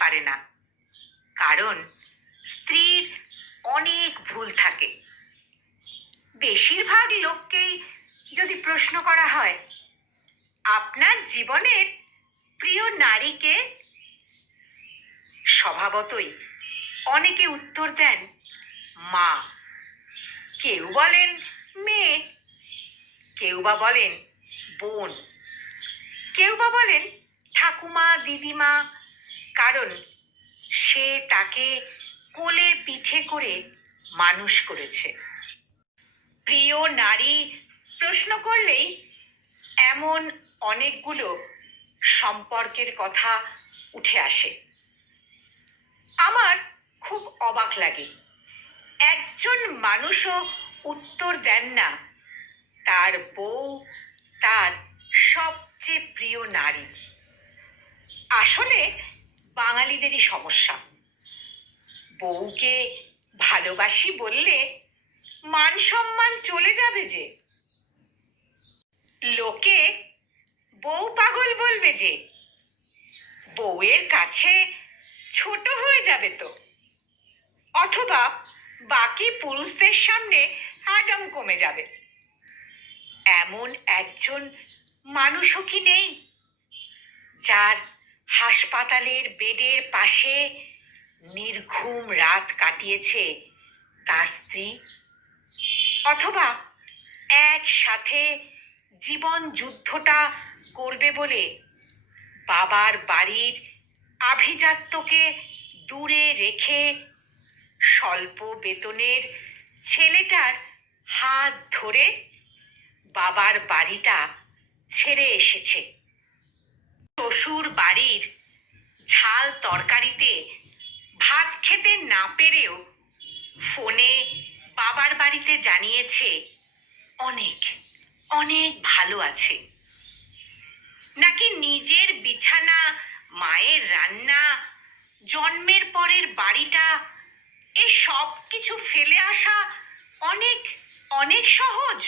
পারে না। কারণ স্ত্রীর অনেক ভুল থাকে। বেশিরভাগ লোককেই যদি প্রশ্ন করা হয়, আপনার জীবনের প্রিয় নারীকে স্বভাবতই অনেকে উত্তর দেন, মা। কেউ বলেন মেয়ে, কেউ বা বলেন বোন। কেউ বা বলেন ঠাকুমা, দিদিমা কারণ সে তাকে কোলে পিঠে করে মানুষ করেছে। প্রিয় নারী, প্রশ্ন করলেই এমন অনেকগুলো সম্পর্কের কথা উঠে আসে। আমার খুব অবাক লাগে। একজন মানুষও উত্তর দেন না। তার বউ তার সবচেয়ে প্রিয় নারী। আসলে বাঙালিদেরই সমস্যা। বউকে ভালোবাসি বললে মান সম্মান চলে যাবে যে। লোকে বউ পাগল বলবে যে। বউয়ের কাছে ছোট হয়ে যাবে তো। অথবা বাকি পুরুষদের সামনে আডম কমে যাবে। এমন একজন মানুষও কি নেই? যার হাসপাতালের বেডের পাশে নির্ঘুম রাত কাটিয়েছে তার স্ত্রী। অথবা একসাথে জীবন যুদ্ধটা করবে বলে বাবার বাড়ির আভিজাত্যকে দূরে রেখে স্বল্প বেতনের ছেলেটার হাত ধরে বাবার বাড়িটা ছেড়ে এসেছে। শ্বশুর বাড়ির ঝাল তরকারিতে ভাত খেতে না পেরেও ফোনে বাবার বাড়িতে জানিয়েছে, অনেক অনেক ভালো আছে। নাকি নিজের বিছানা, মায়ের রান্না, জন্মের পরের বাড়িটা, এ সব কিছু ফেলে আসা অনেক অনেক সহজ?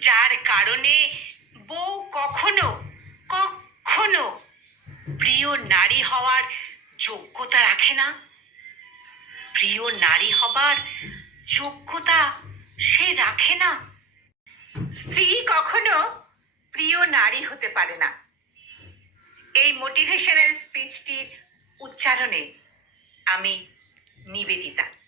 যার কারণে বউ কখনো কখনো প্রিয় নারী হওয়ার যোগ্যতা রাখে না। প্রিয় নারী হবার যোগ্যতা সে রাখে না। স্ত্রী কখনো প্রিয় নারী হতে পারে না। এই মোটিভেশনাল স্পিচটির উচ্চারণে আমি নিবেদিতা।